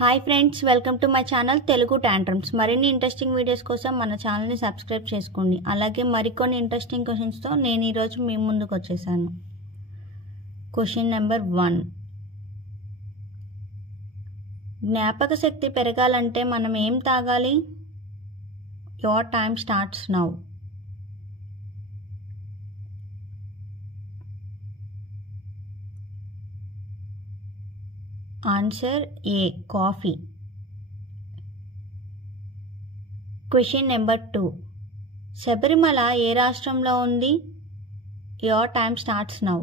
Hi friends, welcome to my channel Telugu tantrums. మరిన్ని interesting videos కోసం మన ఛానల్ని సబ్స్క్రైబ్ చేసుకోండి. అలాగే మరికొన్ని ఇంట్రెస్టింగ్ క్వశ్చన్స్తో నేను ఈరోజు మీ ముందుకు వచ్చేసాను. Question number 1. జ్ఞాపక శక్తి పెరగాలంటే మనం ఏం తాగాలి? Your time starts now. Answer A, coffee. Question number 2. Sabarimala ఏ రాష్ట్రంలో ఉంది? Your time starts now.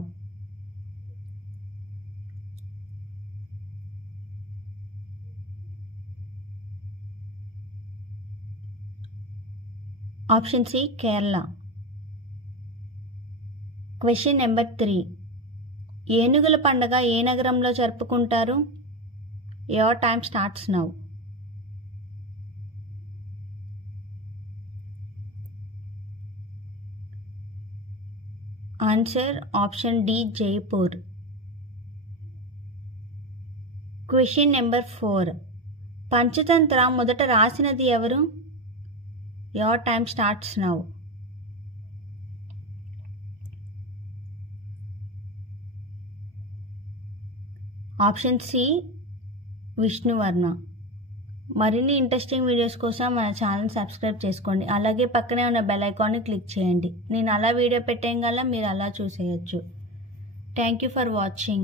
Option C, Kerala. Question number 3. ఏనుగుల పండుగ ఏ నగరంలో జరుపుకుంటారు? Your time starts now. Answer option D, Jaipur. Question number 4. Panchatantra మొదట రాసినది ఎవరు? Your time starts now. Option C, Vishnuvarma. మరిన్ని ఇంట్రెస్టింగ్ వీడియోస్ కోసం మన ఛానల్ సబ్స్క్రైబ్ చేసుకోండి. అలాగే పక్కనే ఉన్న బెల్ ఐకాన్ని క్లిక్ చేయండి. నేను అలా వీడియో పెట్టేయగల మీరు అలా చూసేయచ్చు. Thank you for watching.